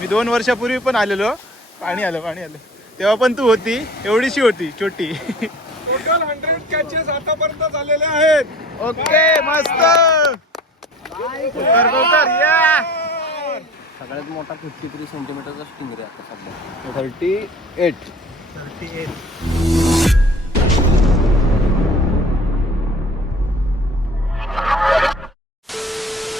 मी 2 वर्षापूर्वी पण आलेलो. पाणी आलं तेव्हा पण तू होती, एवढीशी होती छोटी. टोटल 100 कॅचेस आतापर्यंत झालेले आहेत. ओके मस्त. सगळ्यात मोठा 53 सेंटीमीटरचा स्टिंगर आहे आता सध्या. 38.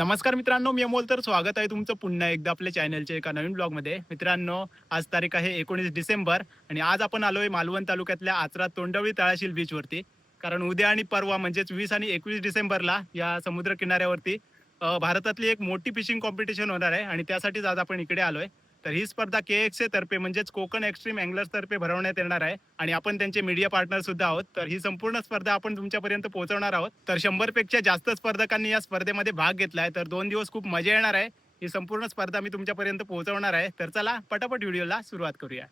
नमस्कार मित्रांनो, मी अमोल. तर स्वागत आहे तुमचं पुन्हा एकदा आपल्या चॅनलच्या एका नवीन ब्लॉगमध्ये. मित्रांनो, आज तारीख आहे 19 डिसेंबर आणि आज आपण आलोय मालवण तालुक्यातल्या आचरा तोंडवळी तळाशील बीचवरती. कारण उद्या आणि परवा म्हणजेच 20 आणि 21 डिसेंबरला या समुद्र किनाऱ्यावरती भारतातली एक मोठी फिशिंग कॉम्पिटिशन होणार आहे आणि त्यासाठीच आज आपण इकडे आलोय. तर ही स्पर्धा KXA तर्फे म्हणजेच कोकण एक्स्ट्रीम अँगलर्स तर्फे भरवण्यात येणार आहे आणि आपण त्यांचे मीडिया पार्टनर सुद्धा आहोत. तर ही संपूर्ण स्पर्धा आपण तुमच्यापर्यंत पोहोचवणार आहोत. तर 100 पेक्षा जास्त स्पर्धकांनी या स्पर्धेमध्ये भाग घेतलाय. तर 2 दिवस खूप मजा येणार आहे. ही संपूर्ण स्पर्धा मी तुमच्यापर्यंत पोहोचवणार आहे. तर चला पटापट व्हिडिओला सुरुवात करूया.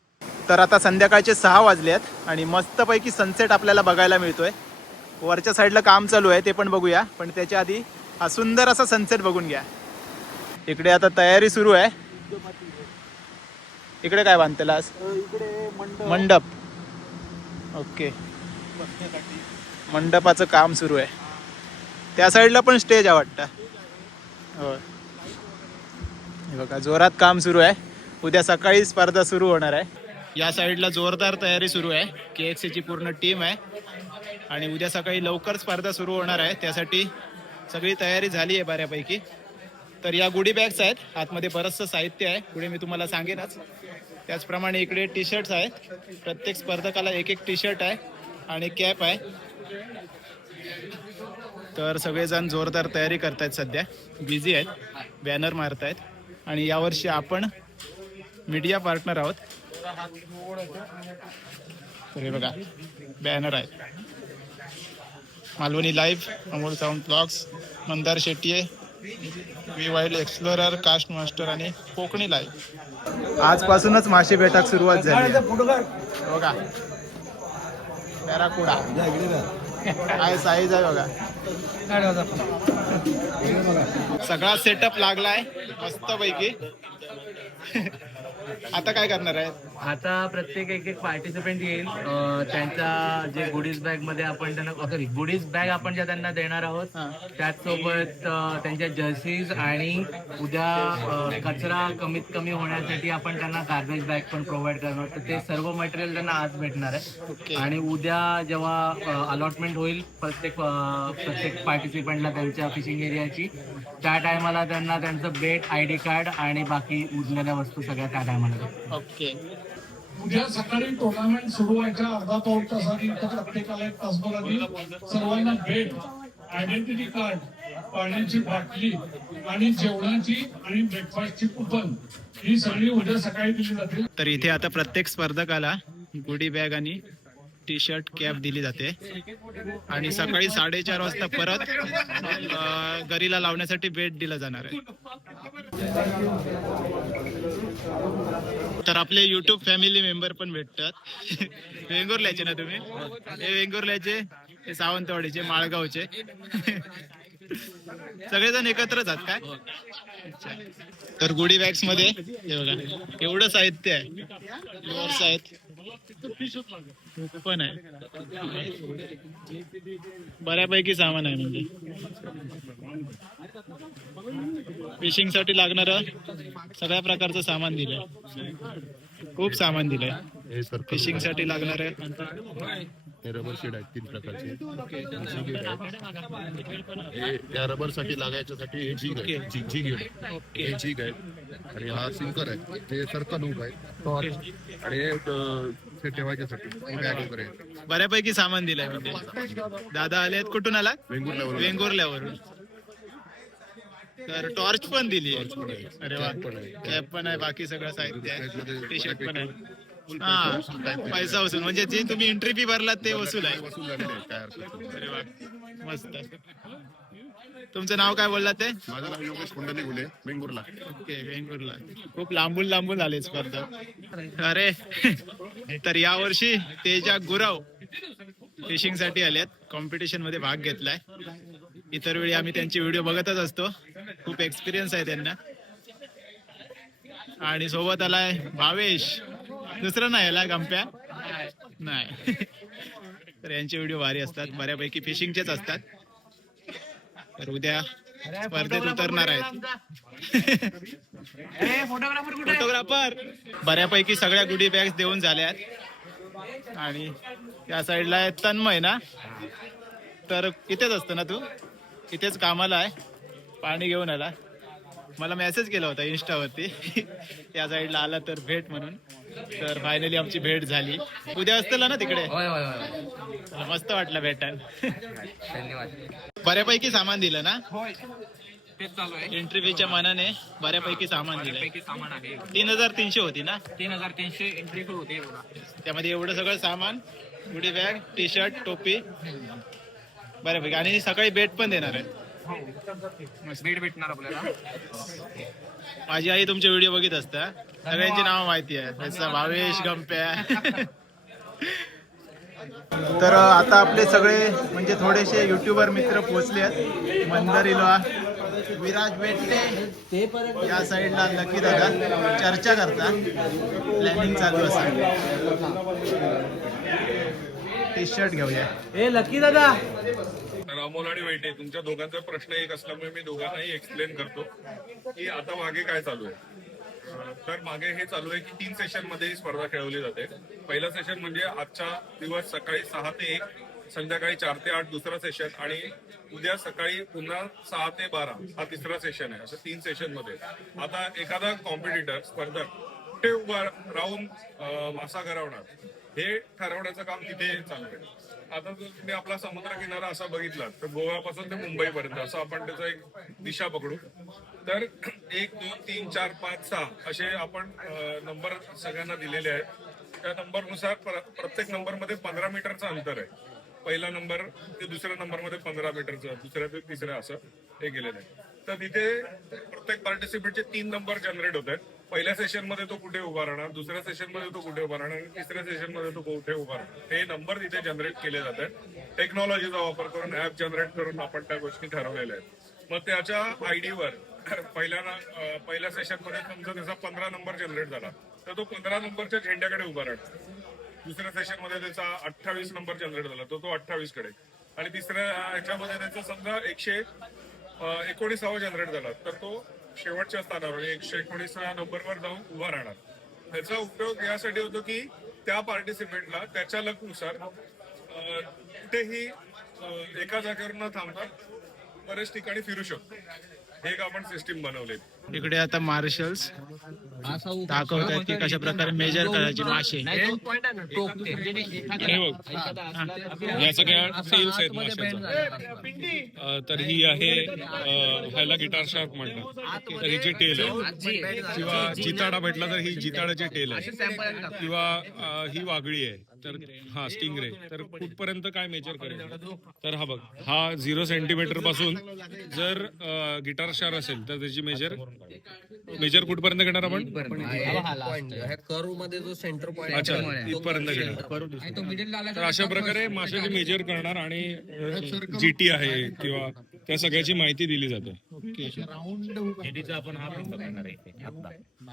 तर आता संध्याकाळचे 6 वाजलेत आणि मस्तपैकी सनसेट आपल्याला बघायला मिळतोय. वरच्या साईडला काम चालू आहे, ते पण बघूया. पण त्याच्या आधी हा सुंदर असा सनसेट बघून घ्या. इकडे आता तयारी सुरू आहे. इकडे काय बांधतेलास? इकडे मंडप. ओके, मंडपाचं काम सुरू आहे. त्या साईडला पण स्टेज आहे वाटतं. हो, हे बघा जोरात काम सुरू आहे. उद्या सकाळी स्पर्धा सुरू होणार आहे. या साईडला जोरदार तयारी सुरू आहे. KXA ची पूर्ण टीम आहे आणि उद्या सकाळी लवकर स्पर्धा सुरू होणार आहे. त्यासाठी सगळी तयारी झाली आहे बऱ्यापैकी. तर या गुडी बॅग्स आहेत, आतमध्ये बरंचसं साहित्य आहे, पुढे मी तुम्हाला सांगेनच. त्याचप्रमाणे इकडे टी-शर्ट्स आहेत. प्रत्येक स्पर्धकाला एक टी-शर्ट आहे आणि कॅप आहे. तर सगळेजण जोरदार तयारी करतायत, सध्या बिझी आहेत, बॅनर मारतायत. आणि यावर्षी आपण मीडिया पार्टनर आहोत. तर हे बघा बॅनर आहे. Malvani live, Amol sound blogs, Mandar Shetty, we wild explorer, cast master आणि कोकणी लाईव्ह. आजपासूनच मासे भेटाक सुरुवात झाली. बघा पॅराकुडा काय साईज आहे बघा. सगळा सेटअप लागलाय मस्तपैकी. आता काय करणार आहे? आता प्रत्येक एक पार्टिसिपेंट येईल. त्यांचा जे गुडीज बॅग मध्ये आपण त्यांना गुडीज बॅग आपण ज्या त्यांना देणार आहोत, त्याचसोबत त्यांच्या जर्सीज आणि उद्या कचरा कमीत कमी होण्यासाठी आपण त्यांना गार्बेज बॅग पण प्रोव्हाइड करणार. तर ते सर्व मटेरियल त्यांना आज भेटणार आहे. आणि उद्या जेव्हा अलॉटमेंट होईल प्रत्येक पार्टिसिपेंटला त्यांच्या फिशिंग एरियाची, त्या टायमाला त्यांना त्यांचं बेट, ID कार्ड आणि बाकी उरलेल्या वस्तू सगळ्या त्या टायमाला. ओके. उद्या सकाळी टुर्नामेंट सुरू व्हायच्या अर्धा पाऊण तासांनी प्रत्येकाला एक तासभर आधी सर्वांना भेट, आयडेंटिटी कार्ड, पाण्याची बाटली आणि जेवणाची आणि ब्रेकफास्टची कुपन ही सगळी उद्या सकाळी दिली जातील. तर इथे आता प्रत्येक स्पर्धकाला गुडी बॅग आणि टी-शर्ट, कॅप दिली जाते आणि सकाळी 4:30 वाजता परत गरीला लावण्यासाठी बेट दिला जाणार आहे. तर आपले YouTube फॅमिली मेंबर पण भेटतात. वेंगुर्ल्याचे ना तुम्ही? हे वेंगुर्ल्याचे, हे सावंतवाडीचे, माळगावचे. सगळेजण एकत्रच आहात काय? तर गुडी बॅग्स मध्ये हे बघा एवढं साहित्य आहे. लोअर्स आहेत, पण आहे, बऱ्यापैकी सामान आहे. म्हणजे फिशिंग साठी लागणार सगळ्या प्रकारचं सामान दिलंय. खूप सामान दिलंय फिशिंग साठी लागणार आहे. हे रबर शेड आहेत 3 प्रकारचे. या रबर साठी लागायच्यासाठी हे जिग आहे, जिग हे जिग आहे. आणि हा सिंकर आहे, हे सर्कल हुक आहे. आणि हे ठेवायच्यासाठी बॅग वगैरे. बऱ्यापैकी सामान दिलंय. म्हणजे दादा आले आहेत. कुठून आला? वेंगुर्ल्यावरून. तर टॉर्च पण दिली. अरे वा, कॅप पण आहे, बाकी सगळं साहित्य आहे, टी-शर्ट पण आहे. हा, पैसा वसूल म्हणजे जे तुम्ही एंट्री फी भरलात ते वसूल आहे. अरे वा, मस्त. तुमचं नाव काय बोललात ते? माझं नाव योगेश कुंडली गुले, वेंगुर्ला. ओके, वेंगुर्ला. खूप लांबून आले स्पर्धा. अरे तर यावर्षी तेजा गुरव फिशिंग साठी आलेत, कॉम्पिटिशन मध्ये भाग घेतलाय. इतर वेळी आम्ही त्यांचे व्हिडिओ बघतच असतो. खूप एक्सपिरियन्स आहे त्यांना. आणि सोबत आलाय भावेश, दुसरं नाही आला गंप्या नाही. तर यांचे व्हिडिओ भारी असतात, बऱ्यापैकी फिशिंगचेच असतात. तर उद्या स्पर्धेत उतरणार आहेत. फोटोग्राफर बऱ्यापैकी सगळ्या गुडी बॅग्स देऊन झाल्या आहेत. आणि या साईडला आहे तन्मय ना, तर इथेच असतं ना तू, इथेच कामाला आहे. पाणी घेऊन आला, मला मेसेज केला होता इन्स्टावरती या साईडला आला तर भेट म्हणून. तर फायनली आमची भेट झाली. उद्या असतं ना तिकडे, मस्त वाटलं भेटायला. धन्यवाद. बऱ्यापैकी सामान दिलं ना, तेच चालू आहे. एंट्री फीच्या मनाने बऱ्यापैकी सामान दिलं. पैकी सामान आहे 3300 होती ना, 3300 एंट्री फी होते बघा. त्यामध्ये एवढं सगळं सामान, गुडी बॅग, टी शर्ट, टोपी बऱ्यापैकी. आणि सकाळी बेट पण देणार आहे. भेट भेटणार आपल्याला. माझी आई तुमचे व्हिडिओ बघित असता, सगळ्यांची नावं माहिती आहे, त्याचा भावेश, गंप्या. तर आता आपले सगळे म्हणजे थोडेसे युट्यूबर मित्र पोहोचले आहेत. मंदार इलोआ, विराज बेट्टे, या साईडला लकी दादा चर्चा करता, प्लॅनिंग चालू असेल. टी शर्ट घेऊया. ए लकी दादा, तर अमोल आणि वेटे तुमच्या दोघांचा प्रश्न एक असल्यामुळे मी दोघांनाही एक्सप्लेन करतो की आता मागे काय चालू आहे. तर मागे हे चालू आहे की 3 सेशन मध्ये ही स्पर्धा खेळवली जाते. पहिलं सेशन म्हणजे आजचा दिवस सकाळी 6 ते 1, संध्याकाळी 4 ते 8 दुसरं सेशन, आणि उद्या सकाळी पुन्हा 6 ते 12 हा तिसरा सेशन आहे. असं 3 सेशन मध्ये. आता एखादा कॉम्पिटिटर स्पर्धक कुठे उभा राहून मासा गरवणार हे ठरवण्याचं काम तिथे चालू आहे. आता जर तुम्ही आपला समुद्र किनारा असा बघितला तर गोव्यापासून ते मुंबईपर्यंत असं आपण त्याचा एक दिशा पकडू. तर 1, 2, 3, 4, 5, 6 असे आपण नंबर सगळ्यांना दिलेले आहेत. त्या नंबरनुसार प्रत्येक नंबरमध्ये 15 मीटरचं अंतर आहे. पहिला नंबर ते दुसऱ्या नंबरमध्ये 15 मीटरचं, दुसऱ्या ते तिसऱ्या, असं हे गेलेलं आहे. तर तिथे प्रत्येक पार्टिसिपेंटचे 3 नंबर जनरेट होत आहेत. पहिल्या सेशन मध्ये तो कुठे उभा राहणार, दुसऱ्या सेशन मध्ये तो कुठे उभा राहणार, तिसऱ्या सेशन मध्ये तो कुठे उभा राहणार, हे नंबर तिथे जनरेट केले जातात. टेक्नॉलॉजीचा वापर करून, ऍप जनरेट करून आपण त्या गोष्टी ठरवलेल्या आहेत. मग त्याच्या आयडीवर पहिल्या सेशन मध्ये समजा त्याचा 15 नंबर जनरेट झाला तर तो 15 नंबरच्या झेंड्याकडे उभा राहणार. दुसऱ्या सेशन मध्ये त्याचा 28 नंबर जनरेट झाला तर तो 28 कडे, आणि तिसऱ्या ह्याच्यामध्ये त्याचा समजा 119 जनरेट झाला तर तो शेवटच्या स्थानावर 119 नंबरवर जाऊन उभा राहणार. ह्याचा उपयोग यासाठी होतो की त्या पार्टिसिपेंटला त्याच्या लकनुसार कुठेही एका जागेवर न थांबता बरेच ठिकाणी फिरू शकतो. हे एक आपण सिस्टीम बनवले. इकडे आता मार्शल्स दाखवतात की कशा प्रकारे मेजर करायचे मासे. या सगळ्या सेल्स आहेत माशाचा. तर ही आहे ह्याला गिटार शार्क म्हणतात. तर ही जी टेल आहे, किंवा जिताडा भेटला तर ही जिताडाची टेल आहे, किंवा ही वागळी आहे. तर हा स्टिंग रे. तर कुठपर्यंत काय मेजर करेल, तर हा बघ, हा 0 सेंटीमीटर पासून जर गिटार शार्क असेल तर त्याची मेजर कुठपर्यंत घेणार आपण. कर्व मध्ये जो सेंटर अच्छा, इथपर्यंत घेणार. तर अशा प्रकारे माशाची मेजर करणार, आणि जीटी आहे किंवा त्या सगळ्याची माहिती दिली जाते.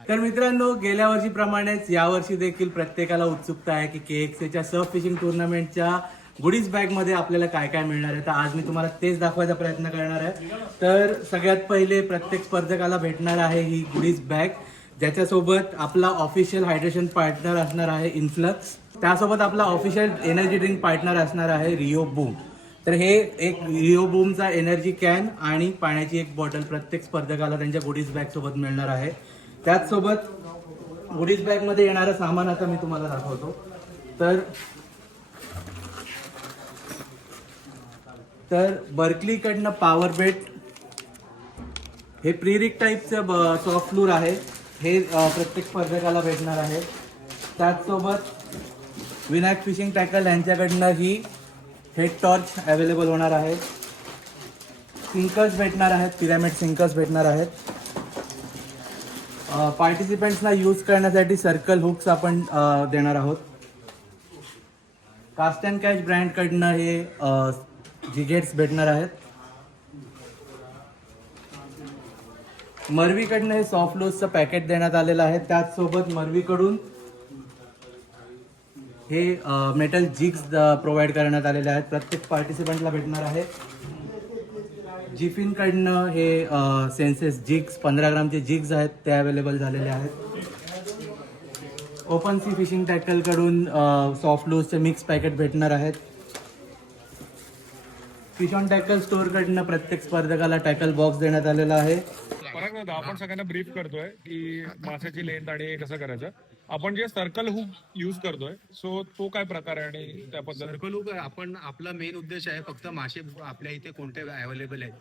तर मित्रांनो, गेल्या वर्षीप्रमाणेच यावर्षी देखील प्रत्येकाला उत्सुकता आहे की KXAच्या सर्फ फिशिंग टुर्नामेंटच्या गुडीज बॅग मध्ये आपल्याला काय काय मिळणार आहे. तर आज मी तुम्हाला तेच दाखवायचा प्रयत्न करणार आहे. तर सगळ्यात पहिले प्रत्येक स्पर्धकाला भेटणार आहे ही गुडीज बॅग, ज्याच्यासोबत आपला ऑफिशियल हायड्रेशन पार्टनर असणार आहे इन्फ्लक्स. त्यासोबत आपला ऑफिशियल एनर्जी ड्रिंक पार्टनर असणार आहे रिओ बूम. तर हे एक रिओ बूमचा एनर्जी कॅन आणि पाण्याची एक बॉटल प्रत्येक स्पर्धकाला त्यांच्या गुडीज बॅग सोबत मिळणार आहे. त्याचसोबत गुडीज बॅग मध्ये येणारं सामान आता मी तुम्हाला दाखवतो. तर बर्कलीकडनं पॉवर बेट, हे प्रीरिक टाईपचं सॉफ्ट फ्लूर आहे, हे प्रत्येक स्पर्धकाला भेटणार आहे. त्याचसोबत विनायक फिशिंग टॅकल यांच्याकडनं ही हेड टॉर्च अवेलेबल होणार आहे. सिंकर्स भेटणार आहेत, पिरॅमिड सिंकर्स भेटणार आहेत. पार्टिसिपेंट्सना यूज करण्यासाठी सर्कल हुक्स आपण देणार आहोत. कास्ट अँड कॅच ब्रँडकडनं हे जिगेट्स भेटणार आहेत. मरवीकडनं हे सॉफ्ट लूजचं पॅकेट देण्यात आलेलं आहे. त्याचसोबत मरवीकडून हे मेटल जिग्स प्रोव्हाइड करण्यात आलेले आहेत. प्रत्येक पार्टिसिपंटला भेटणार आहे. जिफिनकडनं हे सेन्सेस जिग्स 15 ग्रामचे जिग्स आहेत ते अवेलेबल झालेले आहेत. ओपन सी फिशिंग टॅकलकडून सॉफ्ट लूजचे मिक्स पॅकेट भेटणार आहेत. फिश ऑन टॅकल स्टोअरकडनं प्रत्येक स्पर्धकाला टॅकल बॉक्स देण्यात आलेला आहे. परत एकदा आपण सगळ्यांना ब्रीफ करतोय की माशाची लेंथ आणि हे कसं करायचं. आपण जे सर्कल हुक यूज करतोय सो तो काय प्रकार आहे आणि त्याबद्दल सर्कल हुक आपण आपला मेन उद्देश आहे फक्त मासे आपल्या इथे कोणते अवेलेबल आहेत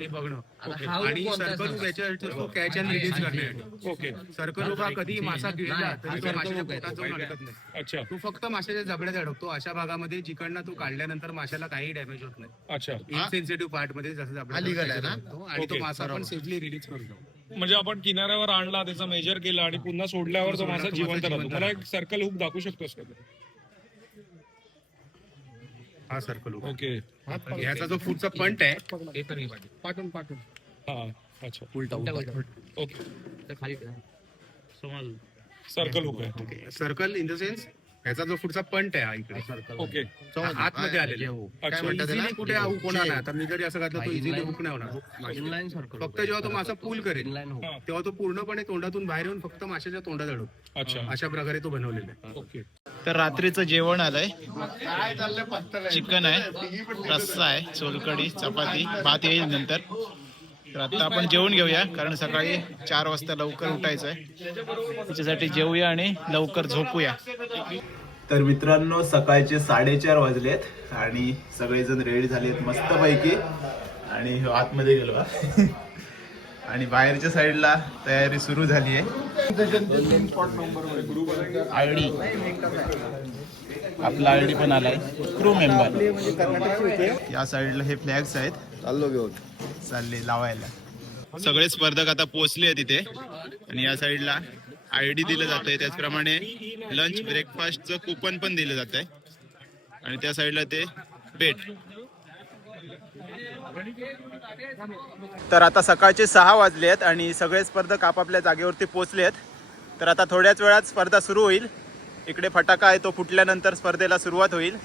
ते बघणं. आणि सर्कल हुक याच्या कॅच अँड रिलीज करणे. ओके. सर्कल हुक हा कधी मासा गिळला तरी तो माशाच्या पोटात जाऊन अडकत नाही. अच्छा तो फक्त माशाच्या जबड्यात अडकतो. अशा भागामध्ये जिकडनं तो काढल्यानंतर माशाला काही डॅमेज होत नाही. अच्छा. इनसेन्सिटिव्ह पार्ट मध्ये जसं जबड्यात अडकतो आणि तो मासा आपण सेफली रिलीज करतो. म्हणजे आपण किनाऱ्यावर आणला त्याचा मेजर केला आणि पुन्हा सोडल्यावर तो मासा जिवंत राहतो. मला एक सर्कल हुक दाखवू शकतोस का? हा सर्कल हुक. ओके. ह्याचा जो पुढचा पंट आहे पाठवून हा. अच्छा. ओके. सर्कल हुक आहे. सर्कल इन द सेन्स ह्याचा जो पुढचा पंट आहे हा इकडे ओके. आतमध्ये आलेले. अच्छा. इझिली कुठे हुक होणार नाही. आता मी जरी असं घातलं तो इझिली हुक नाही होणार. फक्त जेव्हा तो मासा पूल करेल तेव्हा तो पूर्णपणे तोंडातून बाहेर येऊन फक्त माशाच्या तोंडात अडवतो. अच्छा. अशा प्रकारे तो बनवलेला आहे. ओके. तर रात्रीचं जेवण आलंय. चिकन आहे, रस्सा आहे, सोलकढी, चपाती, भात येईल नंतर. तर आता आपण जेवून घेऊया कारण सकाळी 4 वाजता लवकर उठायचं आहे. त्याच्यासाठी जेवूया आणि लवकर झोपूया. तर मित्रांनो सकाळचे 4:30 वाजलेत आणि सगळेजण रेडी झालेत मस्तपैकी. आणि आतमध्ये गेलो आणि बाहेरच्या साईडला तयारी सुरू झाली आहे. आयडी आपला आयडी पण आलाय. क्रू मेंबर या साईडला हे फ्लॅग्स आहेत. चालले लावायला. सगळे स्पर्धक आता पोहोचले तिथे आणि या साईडला आयडी दिलं जातंय. त्याचप्रमाणे लंच ब्रेकफास्टचं कुपन पण दिलं जात आहे आणि त्या साईडला ते बेट. तर आता सकाळचे 6 वाजले आहेत आणि सगळे स्पर्धक आपापल्या जागेवरती पोहोचले आहेत. तर आता थोड्याच वेळात स्पर्धा सुरू होईल. इकडे फटाका आहे तो फुटल्यानंतर स्पर्धेला सुरुवात होईल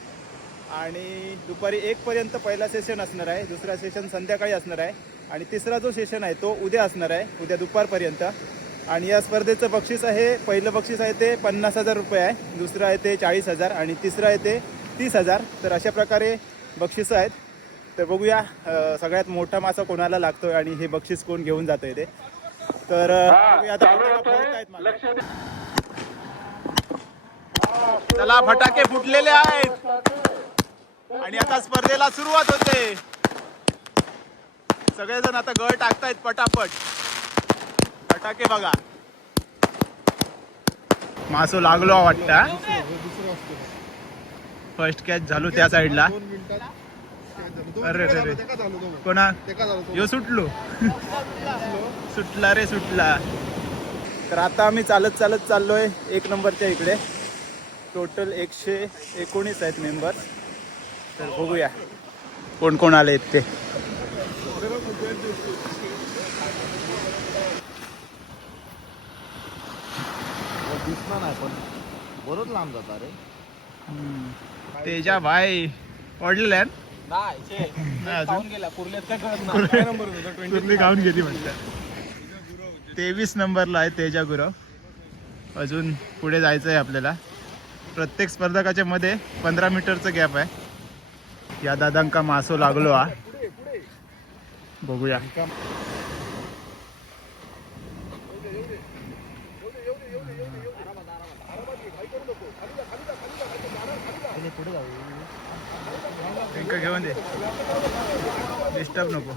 आणि दुपारी 1 पर्यंत पहिला सेशन असणार आहे. दुसरा सेशन संध्याकाळी असणार आहे आणि तिसरा जो सेशन आहे तो उद्या असणार आहे, उद्या दुपारपर्यंत. आणि या स्पर्धेचं बक्षीस आहे, पहिलं बक्षीस आहे ते 50,000 रुपये आहे, दुसरं आहे ते 40,000 आणि तिसरं आहे ते 30,000. तर अशा प्रकारे बक्षिसं आहेत. तर बघूया सगळ्यात मोठा मासा कोणाला लागतोय आणि हे बक्षीस कोण घेऊन जातोय ते. तर चला फटाके फुटलेले आहेत आणि आता स्पर्धेला सुरुवात होते. सगळेजण आता गळ टाकतायत पटापट. फटाके बघा. मासो लागलो वाटतं. फर्स्ट कॅच झालो त्या साईडला. अरे रे कोणा यो सुटलो सुटला रे सुटला. तर आता आम्ही चालत चालत चाललोय 1 नंबरच्या इकडे. टोटल 119 आहेत मेंबर. तर बघूया कोण कोण आले ते. बरोच लांब जाता रे. तेजा भाई पडलेल्या कुर्ली खाऊन गेली म्हणतात. 23 नंबरला आहे तेजा गुरव. अजून पुढे जायचं आहे आपल्याला. प्रत्येक स्पर्धकाच्या मध्ये 15 मीटरचं गॅप आहे. या दादांका मासो लागलो हा. बघूया. घेऊन दे, डिस्टर्ब नको.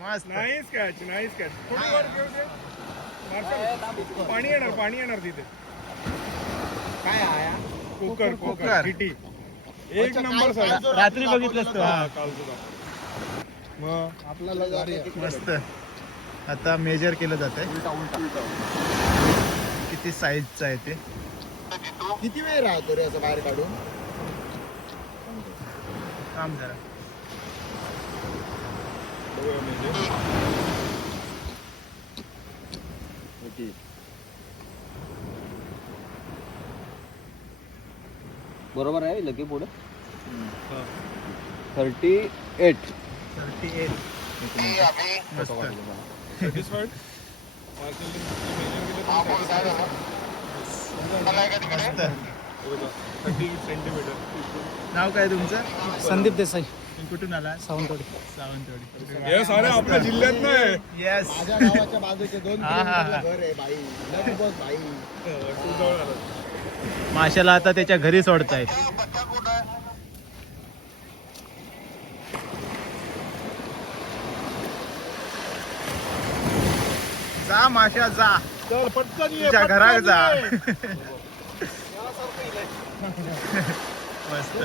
मस्त. Nice catch, nice catch. पाणी येणार तिथे. काय आहे cooker cooker. Kitty 1 number sir. रात्री बघितलंस तू. मग आपल्याला गाडी आहे. मस्त. आता मेजर केलं जात आहे किती साईजचं आहे ते. किती वेळ राहतो रे असं बाहेर काढून. काम जरा. बरोबर आहे लगे पुढे 38. 38. मस्त. Satisfied? मस्त. 30 सेंटीमीटर. नाव काय तुमचं? संदीप देसाई कुठून आला? सावंतवाडी. सावंतवाडी. हे सारे आपल्या जिल्ह्यात नाही. येस. माझ्या गावाच्या बाजूचे 2 हा, हा, हा. घर आहे भाई. लग बस भाई. तू जवळ आला. माशाला आता त्याच्या घरी सोडतायत. जा माशा जा, चल पटकन ये, तुझ्या घरात पटकन जा. ये. मस्त.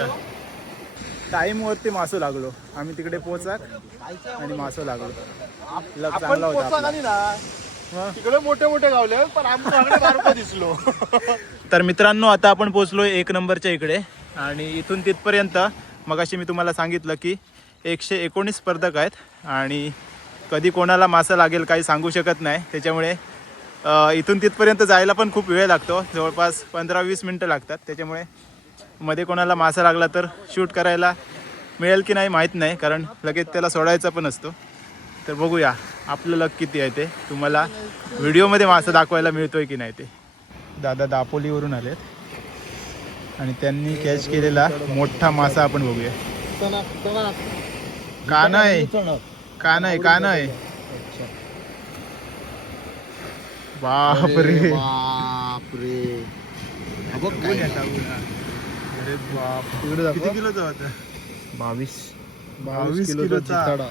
टाइम वरती मासो लागलो. आम्ही तिकडे पोचाक आणि मासो लागलो. लग आपण चांगला होता पोचा आपला. नाही ना तिकडे मोठे मोठे गावले पण आमच्याकडे बारकं दिसलो. तर मित्रांनो आता आपण पोचलोय 1 नंबरच्या इकडे आणि इथून तिथपर्यंत मगाशी मी तुम्हाला सांगितलं की 119 स्पर्धक आहेत आणि कधी कोणाला मासा लागेल काही सांगू शकत नाही. त्याच्यामुळे इथून तिथपर्यंत जायला पण खूप वेळ लागतो. जवळपास 15-20 मिनटं लागतात. त्याच्यामुळे मध्ये कोणाला मासा लागला तर शूट करायला मिळेल की नाही माहीत नाही, कारण लगेच त्याला सोडायचा पण असतो. तर बघूया आपलं लक किती आहे ते तुम्हाला व्हिडिओमध्ये मासा दाखवायला मिळतोय की नाही ते. दादा दापोलीवरून आलेत आणि त्यांनी कॅच केलेला मोठा मासा आपण बघूया. काना आहे, काना आहे, काना आहे. बापरे बापरे. अरे बाप, किती किलोचा होता? 22 किलोचा जिताडा,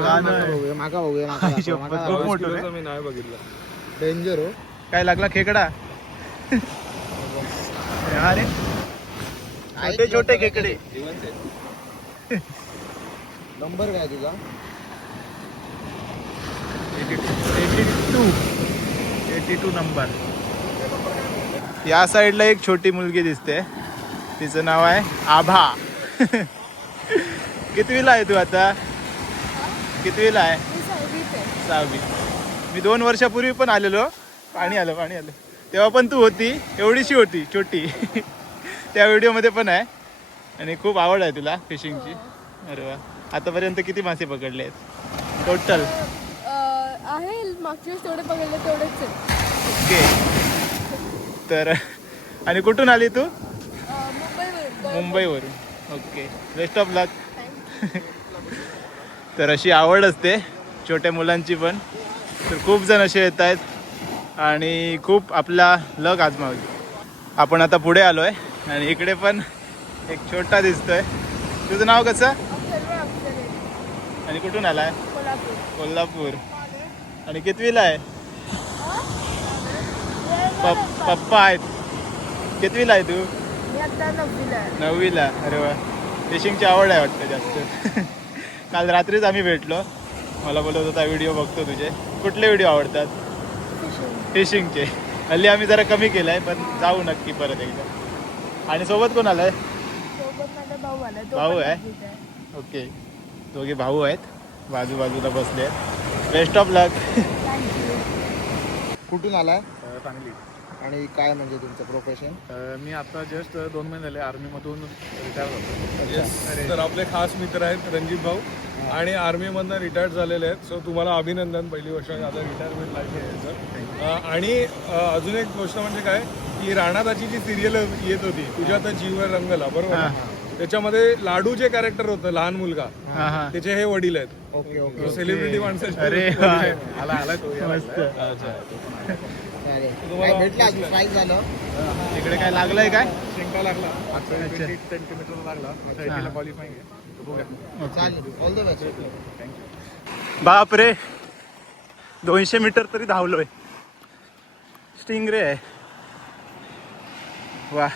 काना आहे. माका बघूया शपथ, खूप मोठं रे. मी नाही बघितलं. डेंजर हो. काय लागला खेकडा? अरे छोटे छोटे खेकडे. नंबर काय तुझा? 82 नंबर. या साईडला एक छोटी मुलगी दिसते, तिचं नाव आहे आभा. कितवीला आहे तू आता? कितवीला आहे? 6वी. मी 2 वर्षापूर्वी पण आलेलो. पाणी आलं. तेव्हा पण तू होती, एवढीशी होती छोटी. त्या व्हिडिओमध्ये पण आहे. आणि खूप आवड आहे तुला फिशिंगची. अरे वा. आतापर्यंत किती मासे पकडले आहेत टोटल? आहे मागच्या वेळेस तेवढे पकडले तेवढेच आहे. ओके. तर आणि कुठून आली तू? मुंबईवरून. मुंबईवरून. ओके, बेस्ट ऑफ लक. तर अशी आवड असते छोट्या मुलांची पण. तर खूप जण असे येत आहेत आणि खूप आपला लक आजमावली. आपण आता पुढे आलो आहे आणि इकडे पण एक छोटा दिसतोय. तुझं नाव कसं? अक्षरे. आणि कुठून आला आहे? कोल्हापूर. कोल्हापूर. आणि कितवीला आहे? पप्पा आहेत. कितवीला आहे तू? मी आता 9वीला आहे. 9वीला. अरे वा. फिशिंगची आवड आहे वाटतं जास्त. काल रात्रीच आम्ही भेटलो. मला बोलत होता व्हिडिओ बघतो तुझे. कुठले व्हिडिओ आवडतात? फिशिंगचे. हल्ली आम्ही जरा कमी केलं आहे, पण जाऊ नक्की परत एकदा. आणि सोबत कोण आलं आहे? सोबत माझा भाऊ आला. तो भाऊ पण आहे? 9वीत आहे. ओके, दोघे भाऊ आहेत, बाजूबाजूला बसले आहेत. Best of luck. थँक्यू. कुठून आलाय सांगली. आणि काय म्हणजे तुमचं प्रोफेशन? मी आता जस्ट 2 महिने झाले आर्मीमधून रिटायर झालो. तर आपले खास मित्र आहेत रणजित भाऊ आणि आर्मीमधनं रिटायर्ड झालेले आहेत. सो तुम्हाला अभिनंदन. पहिली गोष्ट आता रिटायरमेंट लाईफ आहे सर. आणि अजून एक गोष्ट म्हणजे काय की राणादाची जी सिरियल येत होती तुझ्या तर जीवर रंगला, बरोबर ना? त्याच्यामध्ये लाडू जे कॅरेक्टर होतं लहान मुलगा, हां हां. त्याचे हे वडील आहेत. Okay okay. सेलिब्रिटी माणसाचे अरे वडील वा. आहेत. आला तो मस्त. अरे काय भेटला स्ट्राईक झालं? इकडे काय लागलंय काय? शेंगा लागला. आता 20 सेंटीमीटर लागला. 30 ला क्वालिफाईंग आहे. बघूया. चालेल. All the best. बाप रे, 200 मीटर तरी धावलोय. स्टिंगरे आहे. वा.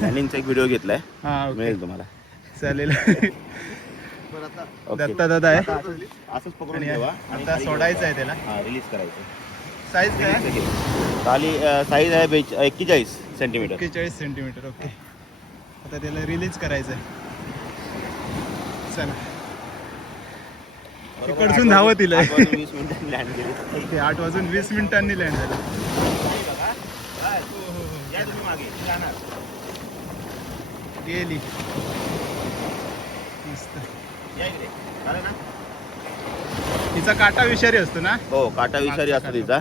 लॅनिंगचा एक व्हिडिओ घेतलाय, हा ओके, मिळेल तुम्हाला. चालेल. ओके. दत्ता दादा आहे असंच पकडून आणि ठेवा आता सोडायचं आहे त्याला. रिलीज करायचं. साईज काय आहे? खाली साईज आहे 41 सेंटीमीटर. 41 सेंटीमीटर. ओके, आता त्याला रिलीज करायचं आहे. चला तिकडसून धावत येईल. 20 मिनिटांनी लँड केली. ओके 8:20 लँड झालं. गेली मस्त. तिचा काटा विषारी असतो ना. हो काटा विषारी असतो तिचा,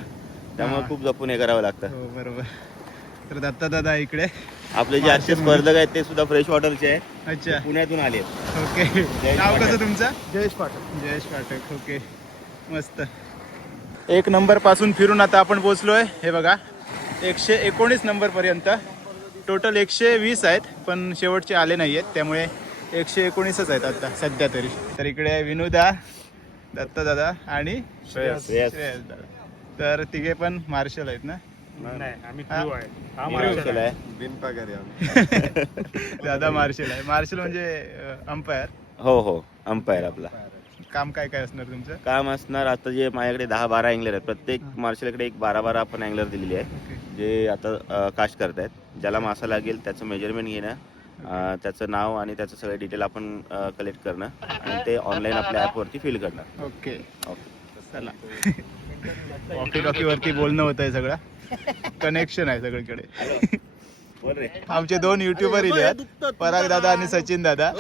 त्यामुळे खूप जपून हे करावं लागतं. हो बरोबर. तर दत्ता दादा इकडे. आपले जे आजचे स्पर्धक आहेत ते सुद्धा फ्रेश वॉटरचे आहेत, अच्छा पुण्यातून आले. ओके. जयेश नाव पाठक. कसं तुमचं? जयेश पाठक. जयेश पाठक. ओके मस्त. 1 नंबर पासून फिरून आता आपण पोहोचलोय. हे बघा 119 नंबर पर्यंत. टोटल 120 आहेत पण शेवटचे आले नाही आहेत, त्यामुळे 119च आहेत आता सध्या तरी. तर इकडे आहे विनोदा, दत्ता दादा आणि श्रेयस दादा. तर तिघे पण मार्शल आहेत ना. मार्शल आहे. दादा मार्शल आहे. मार्शल म्हणजे अंपायर. हो हो अंपायर. आपला काम काय काय असणार तुमचं? काम असणार आता जे माझ्याकडे 10-12 अँगलर आहेत. प्रत्येक मार्शलकडे एक 12-12 आपण अँगलर दिलेली आहे, जे आता कास्ट करतायत. ज्याला मासा लागेल त्याचं मेजरमेंट घेणं, त्याचं नाव आणि त्याचं सगळे डिटेल आपण कलेक्ट करणं आणि ते ऑनलाईन आपल्या ॲपवरती फिल करणं. ओके चला. वॉकी टॉकीवरती बोलणं होत आहे, सगळं कनेक्शन आहे सगळीकडे. बोल रे. आमचे 2 युट्यूबर इले आहेत, पराग दादा आणि सचिन दादा.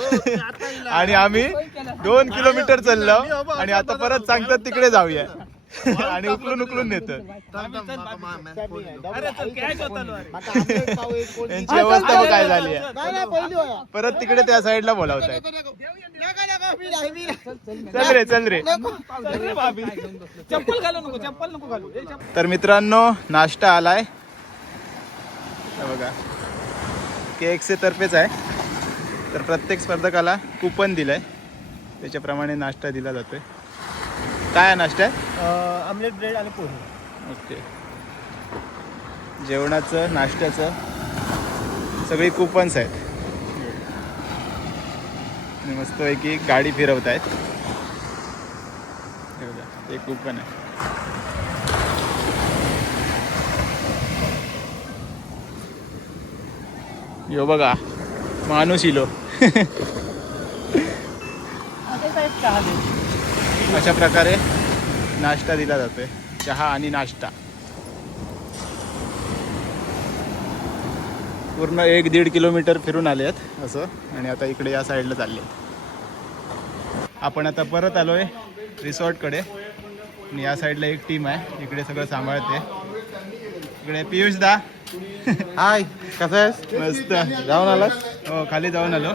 आणि आम्ही 2 किलोमीटर चाललो आणि आता परत सांगतात तिकडे जाऊया आणि उकलून नेत. यांची अवस्था बघ काय झाली आहे. परत तिकडे त्या साईडला बोलावत आहेत. चल रे. तर मित्रांनो नाश्ता आलाय. हे बघा KXA तर्फेच आहे. तर प्रत्येक स्पर्धकाला कुपन दिलंय, त्याच्याप्रमाणे नाश्ता दिला जातोय. काय आहे नाश्ता? ऑमलेट ब्रेड आणि पोहे. ओके. जेवणाचं नाश्त्याचं सगळी कुपन्स आहेत आणि मस्तपैकी गाडी फिरवत आहेत. हे बघा ते कुपन आहे. यो बघा माणूस इलो. अशा प्रकारे नाश्ता दिला जातोय, चहा आणि नाश्ता. पूर्ण 1-1.5 किलोमीटर फिरून आले आहेत असं, आणि आता इकडे या साईडला चालले. आपण आता परत आलोय रिसॉर्टकडे आणि या साईडला एक टीम आहे, इकडे सगळं सांभाळते. इकडे पियुष दा. हाय कसं आहेस? मस्त. जाऊन आलास? हो खाली जाऊन आलो.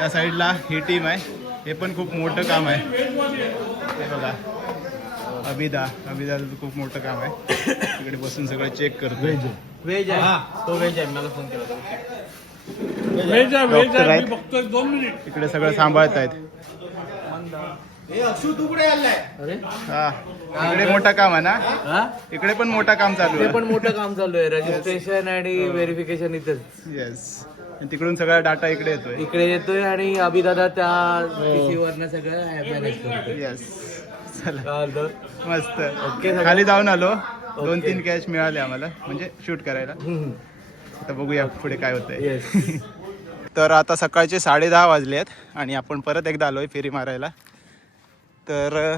या साईडला ही टीम आहे, हे पण खूप मोठं काम आहे. हे बघा अभिदाचं खूप मोठं काम आहे. इकडे बसून सगळं चेक करतो. व्हेज आहे तो, व्हेज आहे. मला फोन केला होता. डॉक्टर आहेत इकडे सगळं सांभाळत आहेत. अरे हा इकडे मोठं काम आहे ना. हा इकडे पण मोठं काम चालू ते आहे. पण मोठं काम चालू आहे. रजिस्ट्रेशन आणि व्हेरिफिकेशन इथेच. येस. तिकडून सगळा डाटा इकडे येतोय. इकडे येतोय आणि अभिदादा त्या PC वरनं सगळं मॅनेज करतोय. येस. चला चालतं. मस्त. ओके. खाली जाऊन आलो. 2-3 कॅच मिळाले आम्हाला, म्हणजे शूट करायला. आता बघूया पुढे काय होतंय. येस. तर आता सकाळचे 10:30 वाजले आहेत आणि आपण परत एकदा आलोय फेरी मारायला. तर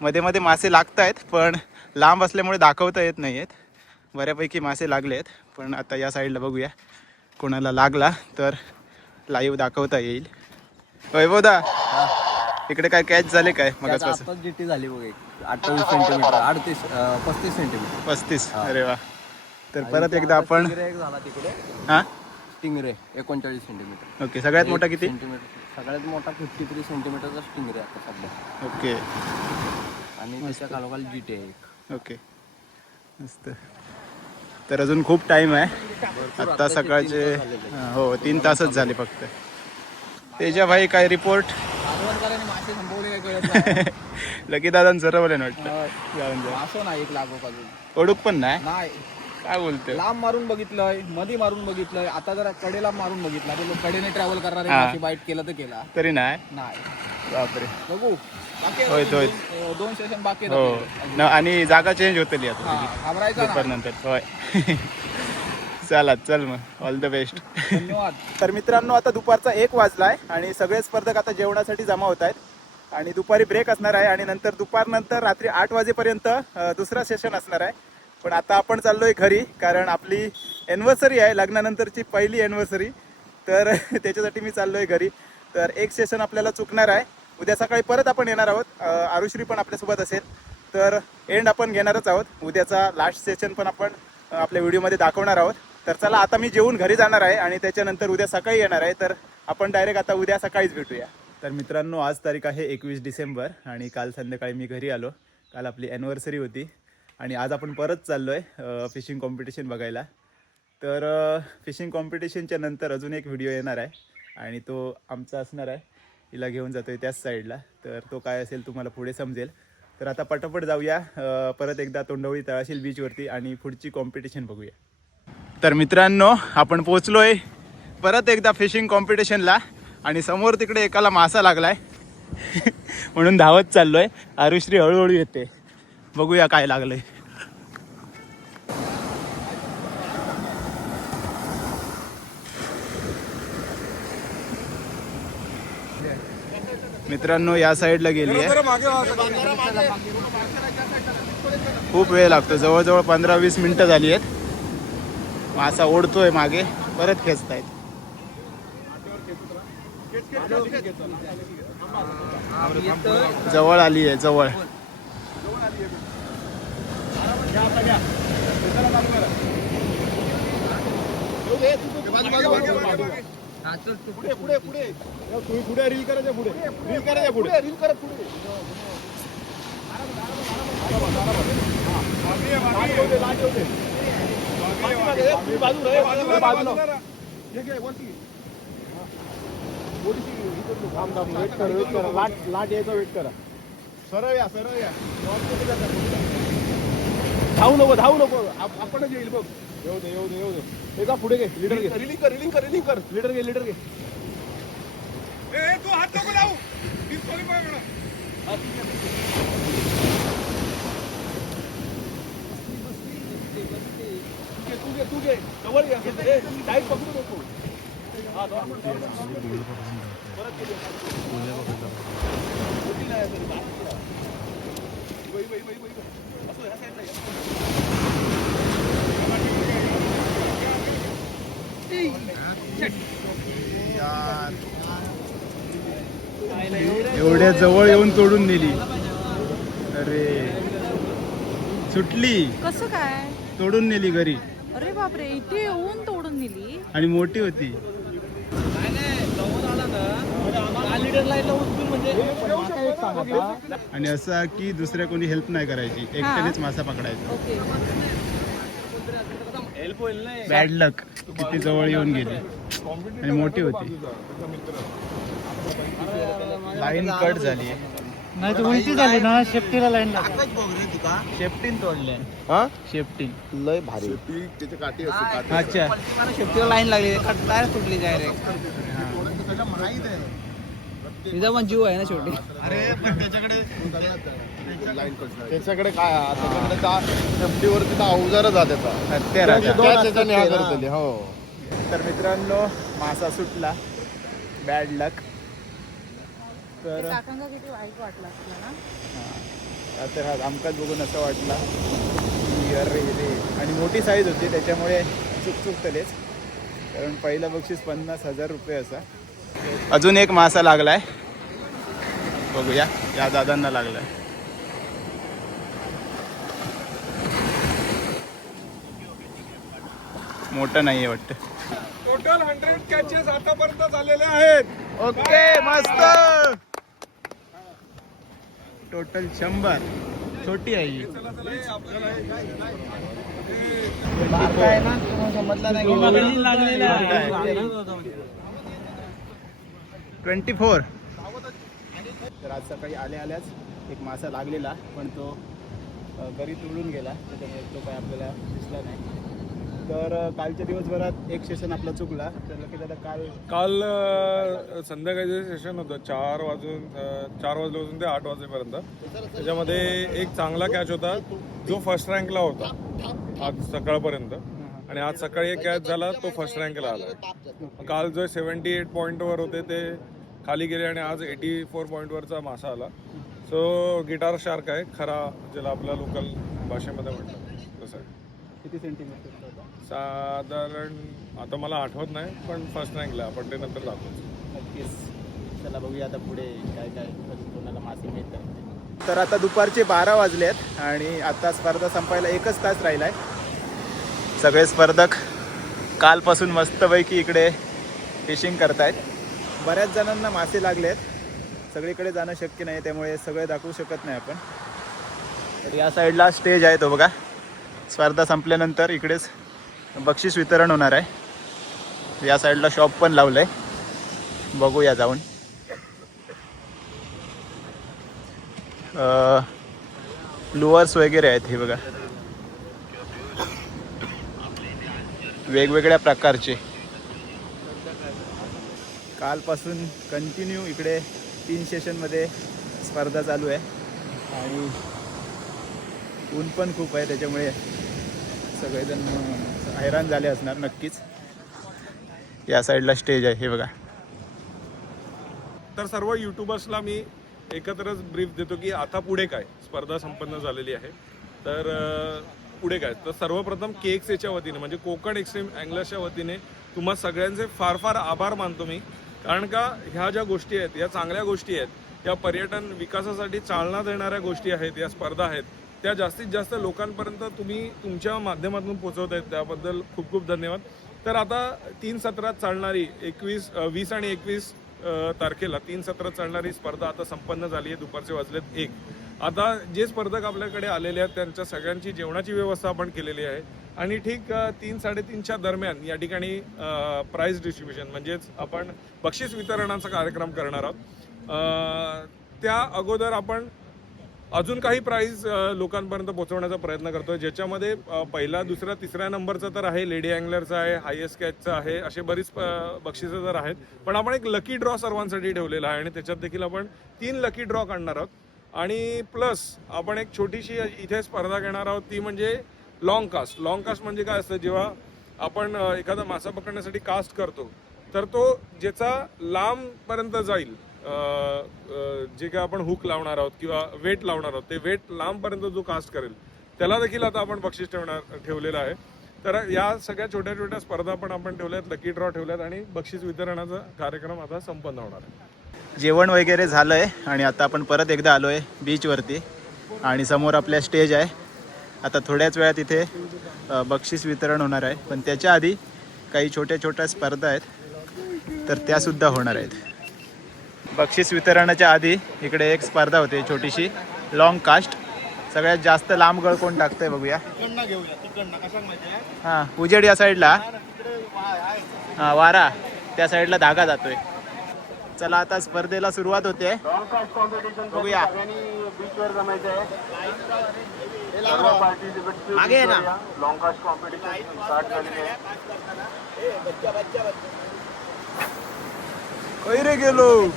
मध्ये मध्ये मासे लागत आहेत, पण लांब असल्यामुळे दाखवता येत नाही आहेत. बऱ्यापैकी मासे लागले आहेत, पण आता या साईडला बघूया कोणाला लागला तर लाईव्ह दाखवता येईल. वैभवदा इकडे काय कॅच झाले काय मगाचपासून? जीटी झाली बघ 28 सेंटीमीटर 35 सेंटीमीटर 35. अरे वा. तर परत एकदा आपण झाला तिकडे. हां स्टिंगरे 39 सेंटीमीटर. ओके. सगळ्यात मोठा किती? सेंटीमीटर. सगळ्यात मोठा 53 सेंटीमीटरचा स्टिंगरे आता सध्या. ओके आणि त्याच्या खालोखाल जीटी आहे एक. ओके मस्त. तर अजून खूप टाईम आहे. आत्ता सकाळचे हो 3 तासच झाले फक्त. तेजा भाई काय रिपोर्ट? मासे संपवले काय कळत लकी दादा सरवले वाटतं. जाऊन जा. असं नाही एक लागो अजून ओळख पण नाही. नाही. काय बोलतोय? लांब मारून बघितलंय, मध्ये मारून बघितलंय, आता जरा कडेला मारून बघितलं. कडेने ट्रॅव्हल करणारे हा. मासे बाईट केला तर केला तरी नाही. नाही. बापरे. बघू बाकी होय, होय. 2 सेशन बाकी हो आहेत. आणि जागा चेंज होतली आता हा, घाबरायचं दुपार नाही. नंतर. होय. चला चल मग ऑल द बेस्ट. धन्यवाद. तर मित्रांनो आता दुपारचा 1 वाजलाय आणि सगळे स्पर्धक आता जेवणासाठी जमा होत आहेत आणि दुपारी ब्रेक असणार आहे आणि नंतर दुपारनंतर रात्री 8 वाजेपर्यंत दुसरा सेशन असणार आहे. पण आता आपण चाललोय घरी कारण आपली एनिव्हर्सरी आहे, लग्नानंतरची पहिली एनिव्हर्सरी. तर त्याच्यासाठी मी चाललोय घरी. तर एक सेशन आपल्याला चुकणार आहे. उद्या सकाळी परत आपण येणार आहोत. आरुश्री पण आपल्यासोबत असेल. तर एंड आपण घेणारच आहोत. उद्याचा लास्ट सेशन पण आपण आपल्या व्हिडिओमध्ये दाखवणार आहोत. तर चला आता मी जेवून घरी जाणार आहे आणि त्याच्यानंतर उद्या सकाळी येणार आहे. तर आपण डायरेक्ट आता उद्या सकाळीच भेटूया. तर मित्रांनो आज तारीख आहे 21 डिसेंबर आणि काल संध्याकाळी मी घरी आलो. काल आपली ॲनिव्हर्सरी होती आणि आज आपण परत चाललो आहे फिशिंग कॉम्पिटिशन बघायला. तर फिशिंग कॉम्पिटिशनच्या नंतर अजून एक व्हिडिओ येणार आहे आणि तो आमचा असणार आहे. हिला घेऊन जातो आहे त्याच साईडला. तर तो काय असेल तुम्हाला पुढे समजेल. तर आता पटापट जाऊया परत एकदा तोंडवळी तळाशील बीचवरती आणि पुढची कॉम्पिटिशन बघूया. तर मित्रांनो आपण पोचलो आहे परत एकदा फिशिंग कॉम्पिटिशनला आणि समोर तिकडे एकाला मासा लागलाय म्हणून धावत चाललो आहे. आरुश्री हळूहळू येते, बघूया काय लागलंय. मित्रांनो या साईडला गेली आहे. खूप वेळ लागतो, जवळजवळ 15-20 मिनिटं झाली आहेत. मासा ओढतोय मागे, परत खेचतायत. जवळ आली आहे, जवळ. पुढे रील करायचं, पुढे रील करायचं, पुढे रील करत पुढे. लाट यायचा वेट करा. सरळ या, सरळ या. धावू नको, धावू नको. आपणच येईल बघ. येऊ दे, येऊ दे, येऊ दे. एका पुढे घे, लीडर घे. रिलिंग कर, रिलिंग कर, रिलिंग कर. लीडर घे, लीडर घे. तू हात नको लावू. तू घे, जवळ या. डायरेक्ट पकडू नको. एवढ्या जवळ येऊन तोडून नेली. अरे सुटली, कसं काय तोडून नेली घरी. अरे बापरे, इथे येऊन तोडून नेली. आणि मोठी होती. आणि असं की दुसऱ्या कोणी हेल्प नाही करायची, एकट्यानेच मासा पकडायचा. ओके. बॅड लक, किती जवळ येऊन गेली आणि मोठी होती. लाईन कट झाली. नाही तर उलटी झाली ना, शेफ्टीला लाईन शेफ्टीन तोडले. शेफ्टीन लय भारी त्याची काठी असते. अच्छा, शेफ्टीला लाईन लागली, काय सुटली डायरेक्ट. तिचा पण जीव आहे ना शेवटी. अरे पण त्याच्याकडे त्याच्याकडे काय शेफ्टीवर तिथं अवजार जात हो. तर मित्रांनो मासा सुटला, बॅड लक. तर काकांना किती वाईट वाटलं असलं ना. तर आमकाच बघून असं वाटलं की अरे रे. आणि मोठी साईज होती त्याच्यामुळे चुकतलेच. कारण पहिलं बक्षीस 50,000 रुपये असा. अजून एक मासा लागलाय, बघूया. या दादांना लागलाय. मोठं नाहीये वाटतं. टोटल 100 कॅचेस आतापर्यंत झालेले आहेत. ओके, मस्त. टोटल 100. छोटी आहे ही. काय ना समजला नाही. 24. तर आज सकाळी आल्याच एक मासा लागलेला, पण तो घरी तुडून गेला, त्याच्यामुळे तो काय आपल्याला दिसला नाही. तर कालच्या दिवसभरात एक सेशन आपला चुकला. तर लकी दादा काल संध्याकाळचं सेशन होतं 4 वाजल्यापासून ते 8 वाजेपर्यंत. त्याच्यामध्ये एक चांगला कॅच होता जो फर्स्ट रँकला होता आज सकाळपर्यंत. आणि आज सकाळी एक कॅच झाला, तो फर्स्ट रँकला आला. काल जो 78 पॉईंटवर होते ते खाली गेले आणि आज 84 पॉईंटवरचा मासा आला. सो गिटार शार्क आहे खरा, ज्याला आपल्या लोकल भाषेमध्ये म्हणतात तसं आहे. किती सेंटीमीटर साधारण आता मला आठवत नाही, पण फर्स्ट रँकला आपण ते नंतर दाखवतो. नक्कीच. चला बघूया आता पुढे काय काय कोणाला मासे मिळतात. तर आता दुपारचे 12 वाजले आहेत आणि आता स्पर्धा संपायला 1च तास राहिला आहे. सगळे स्पर्धक कालपासून मस्तपैकी इकडे फिशिंग करतायत. बऱ्याच जणांना मासे लागले आहेत. सगळीकडे जाणं शक्य नाही, त्यामुळे सगळे दाखवू शकत नाही आपण. तर या साईडला स्टेज आहे तो बघा. स्पर्धा संपल्यानंतर इकडेच बक्षीस वितरण होणार आहे. या साईडला शॉप पण लावलं आहे, बघूया जाऊन. लुअर्स वगैरे आहेत हे बघा, वेगवेगळ्या प्रकारचे. कालपासून कंटिन्यू इकडे 3 सेशनमध्ये स्पर्धा चालू आहे आणि ऊन पण खूप आहे, त्याच्यामुळे सगळेजण हैराण झाले असणार नक्कीच. या साईडला स्टेज आहे हे बघा. तर सर्व युट्यूबर्सला मी एकत्रच ब्रीफ देतो की आता पुढे काय. स्पर्धा संपन्न झालेली आहे, तर पुढे काय. तर सर्वप्रथम KXAच्या वतीने म्हणजे कोकण एक्स्ट्रीम अँगलर्सच्या वतीने तुम्हा सगळ्यांचे फार फार आभार मानतो मी. कारण का ह्या ज्या गोष्टी आहेत, या चांगल्या गोष्टी आहेत, त्या पर्यटन विकासासाठी चालना देणाऱ्या गोष्टी आहेत, या स्पर्धा आहेत, त्या जास्तीत जास्त लोकांपर्यंत तुम्ही तुमच्या माध्यमातून पोहोचवत आहेत, त्याबद्दल खूप खूप धन्यवाद. तर आता 3 सत्रात चालणारी 20 आणि 21 तारखेला 3 सत्रात चालणारी स्पर्धा आता संपन्न झाली आहे. दुपारचे वाजलेत 1. आता जे स्पर्धक आपल्याकडे आलेले आहेत त्यांच्या सगळ्यांची जेवणाची व्यवस्था आपण केलेली आहे आणि ठीक 3-3:30च्या दरम्यान या ठिकाणी प्राईज डिस्ट्रीब्युशन म्हणजेच आपण बक्षीस वितरणाचा कार्यक्रम करणार आहोत. त्या अगोदर आपण अजून काही प्राईज लोकांपर्यंत पोहोचवण्याचा प्रयत्न करतोय, ज्याच्यामध्ये पहिला, दुसरा, तिसऱ्या नंबरचा तर आहे, लेडी अँगलरचा आहे, हायेस्ट कॅचचा आहे, असे बरीच बक्षिसं तर आहेत. पण आपण एक लकी ड्रॉ सर्वांसाठी ठेवलेला आहे आणि त्याच्यात देखील आपण 3 लकी ड्रॉ काढणार आहोत. आणि प्लस आपण एक छोटीशी इथे स्पर्धा घेणार आहोत, ती म्हणजे लॉंग कास्ट. लॉंग कास्ट म्हणजे काय असतं, जेव्हा आपण एखादा मासा पकडण्यासाठी कास्ट करतो तर तो ज्याचा लांबपर्यंत जाईल, जे काय आपण हुक लावणार आहोत किंवा वेट लावणार आहोत, ते वेट लांबपर्यंत जो कास्ट करेल त्याला देखील आता आपण बक्षीस ठेवलेलं आहे. तर या सगळ्या छोट्या छोट्या स्पर्धा पण आपण ठेवल्यात, लकी ड्रॉ ठेवल्यात आणि बक्षीस वितरणाचा कार्यक्रम आता संपन्न होणार आहे. जेवण वगैरे झालं आहे आणि आता आपण परत एकदा आलो आहे बीचवरती आणि समोर आपल्या स्टेज आहे. आता थोड्याच वेळात इथे बक्षीस वितरण होणार आहे, पण त्याच्या आधी काही छोट्या छोट्या स्पर्धा आहेत तर त्यासुद्धा होणार आहेत. बक्षीस वितरणाच्या आधी इकडे एक स्पर्धा होते छोटीशी, लॉंग कास्ट. सगळ्यात जास्त लांब गळ कोण टाकतंय बघूया. हां, उजेड या साईडला, हां वारा त्या साईडला धागा जातोय. चला आता स्पर्धेला सुरुवात होते, बघूया. मागे ना लॉंग कास्ट कॉम्पिटिशन स्टार्ट झालेली आहे. काही रे गेलो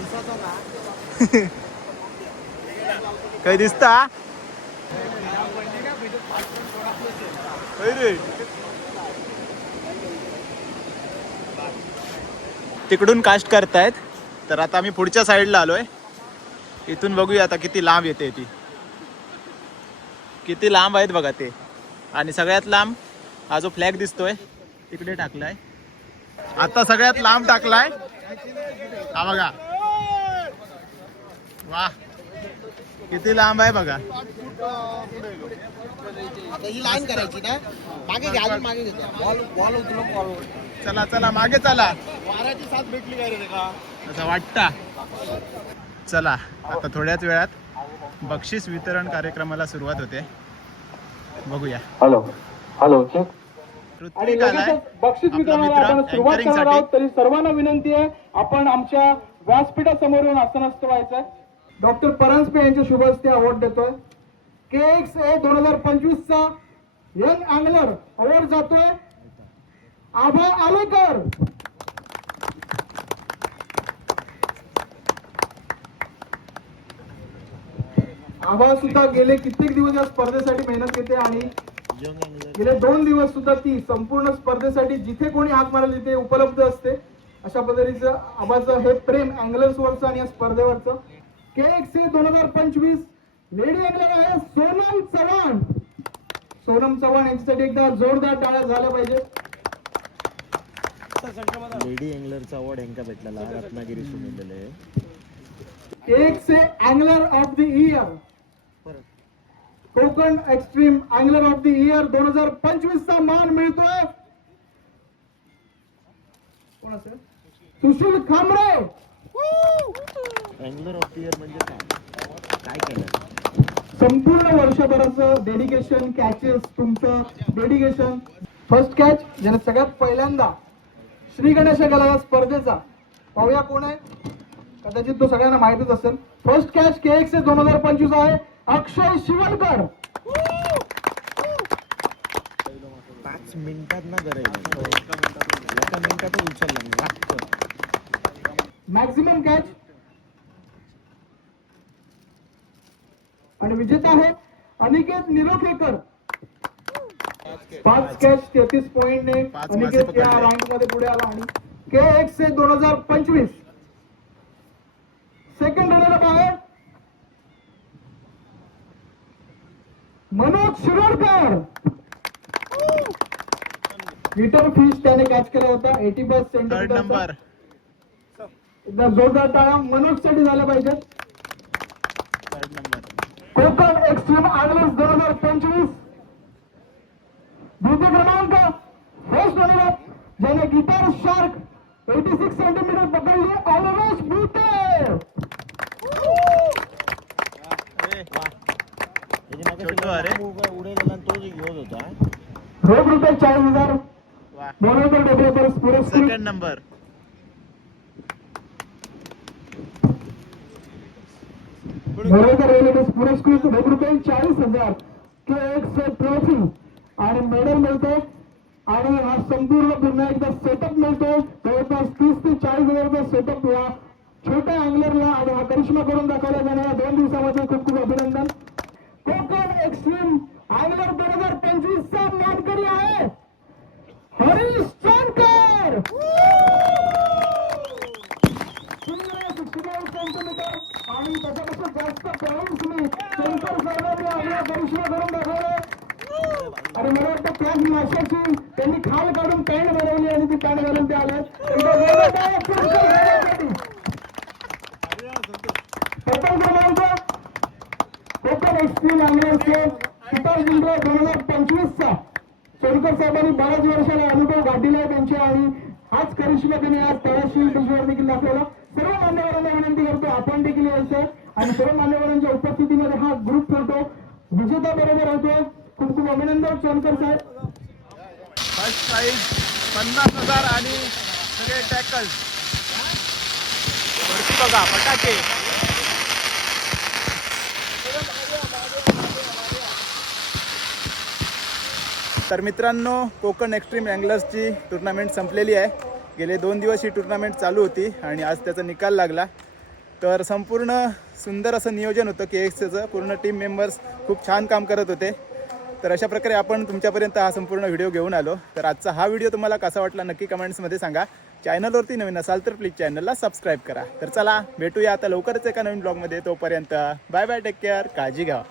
काही दिसता रे. तिकडून कास्ट करतायत, तर आता आम्ही पुढच्या साईडला आलोय. इथून बघूया आता किती लांब येते ती. किती लांब आहेत बघा ते. आणि सगळ्यात लांब हा जो फ्लॅग दिसतोय तिकडे टाकलाय. आता सगळ्यात लांब टाकलाय हा बघा. वा, किती लांब आहे बघा. ही लाईन करायची ना, मागे घ्या, मागे घेते. बॉल उचलून बॉल. चला चला मागे चला. वाऱ्याची साथ भेटली काय रे का असं वाटतं. चला आता थोड्याच वेळात बक्षीस वितरण कार्यक्रमाला सुरुवात होते, बघूया. Hello hello. ऋत्विक आलाय बक्षीस आपला वितरणाला मित्र आपण सुरुवात anchoring करणार साठी. आहोत. तरी सर्वांना विनंती आहे, आपण आमच्या व्यासपीठासमोर येऊन आसनस्थ व्हायचं. डॉक्टर परांजपे यांच्या शुभ हस्ते अवॉर्ड देतोय. KXA 2025चा यंग अँगलर अवॉर्ड जातोय आभा आलेकर. आभा सुद्धा गेले कित्येक दिवस या स्पर्धेसाठी मेहनत घेते आणि गेले 2 दिवस सुद्धा ती संपूर्ण स्पर्धेसाठी जिथे कोणी हाक मारेल तिथे उपलब्ध असते. अशा पद्धतीचं आबाचं हे प्रेम अँगलर्सवरचं आणि या स्पर्धेवरचं. KXA 2025 लेडी अँगलर आहे सोनम चव्हाण. सोनम चव्हाण यांच्यासाठी एकदा जोरदार टाळ्या झाल्या पाहिजे. लेडी अँगलरचा अवॉर्ड यांना भेटलेला Ratnagiri Sunil KXA angler of the year, Konkan extreme angler of the year 2025 चा मान मिळतोय कोण असेल? Sushil Khambale. Angler of the year म्हणजे काय केलं? संपूर्ण वर्षभराचं डेडिकेशन, कॅचेस, तुमचं डेडिकेशन. फर्स्ट कॅच ज्याने सगळ्यात पहिल्यांदा श्री गणेश केला या स्पर्धेचा, पाहूया कोण आहे. कदाचित तो सगळ्यांना माहितच असेल. फर्स्ट कॅच KXA 2025 आहे अक्षय शिवणकर. 5 मिनिटात ना करायचं, एका मिनिटातच उचलला. मॅक्झिमम कॅच आणि विजेता आहे अनिकेत निरोखेकर. 5 कॅच 33 पॉइंटने अनिकेत या रँक मध्ये पुढे आला. आणि KXA 2025 सेकंड रनर आहे मनोज शिरोडकर. मीटर फिश त्याने कॅच केला होता 85 सेंटीमीटर. एकदा जोरदार टाळ्या मनोजसाठी झाल्या पाहिजेत. कोकण एक्स्ट्रीम अँगलर्स 2025 द्वितीय क्रमांक फर्स्ट रनर ज्याने गिटार शार्क 86 सेंटीमीटर पकडली ऑलवेज बुटे. रोख रुपये 40,000 मनोहर डेव्हलपर्स पुरस्कृत. Second number. मनोहर डेव्हलपर्स पुरस्कृत रोख रुपये 40,000 KXA ट्रॉफी आणि मेडल मिळते. आणि हा संपूर्ण पुन्हा एकदा सेटअप मिळतो. जवळपास 30 ते 40,000चा सेटअप या छोट्या अँगलरला आणि हा करिश्मा करून दाखवला जाणारा 2 दिवसामध्ये खूप खूप अभिनंदन. कोकण एक्स्ट्रीम अँगलर 2025 चा मानकरी आहे हरीश सोनकर. 69 सेंटीमीटर आणि त्याच्यापेक्षा जास्त पॉईंट्स मी शंकर साहेबांनी आपला करिश्मा करून दाखवला. आणि मला वाटतं त्याच माशाची त्यांनी खाल काढून पॅन्ट बनवली आणि ती पॅन्ट घालून ते आले. प्रथम क्रमांक कोकण एक्स्ट्रीम अँगलरचे किताब जिंकला 2025 चा. सोनकर साहेबांनी बऱ्याच वर्षाला अनुभव गाठलेला आहे त्यांचे आणि हाच करिश्मा त्यांनी आज तळाशी बीचवर देखील दाखवला. सर्व मान्यवरांना विनंती करतो आपण देखील यायचं आणि सर्व मान्यवरांच्या उपस्थितीमध्ये हा ग्रुप फोटो विजेता बरोबर होतो. खूप खूप अभिनंदन सोनकर साहेब. फर्स्ट प्राइज 50,000 आणि सगळे टॅकल्स वरती बघा फटाके. तर मित्रांनो कोकण एक्स्ट्रीम अँगलर्सची टुर्नामेंट संपलेली आहे. गेले 2 दिवस ही टुर्नामेंट चालू होती आणि आज त्याचा निकाल लागला. तर संपूर्ण सुंदर असं नियोजन होतं KXAचं. पूर्ण टीम मेंबर्स खूप छान काम करत होते. तर अशा प्रकारे आपण तुमच्यापर्यंत हा संपूर्ण व्हिडिओ घेऊन आलो. तर आजचा हा व्हिडिओ तुम्हाला कसा वाटला नक्की कमेंट्समध्ये सांगा. चॅनलवरती नवीन असाल तर प्लीज चॅनलला सबस्क्राईब करा. तर चला भेटूया आता लवकरच एका नवीन ब्लॉगमध्ये. तोपर्यंत बाय बाय, टेक केअर, काळजी घ्या.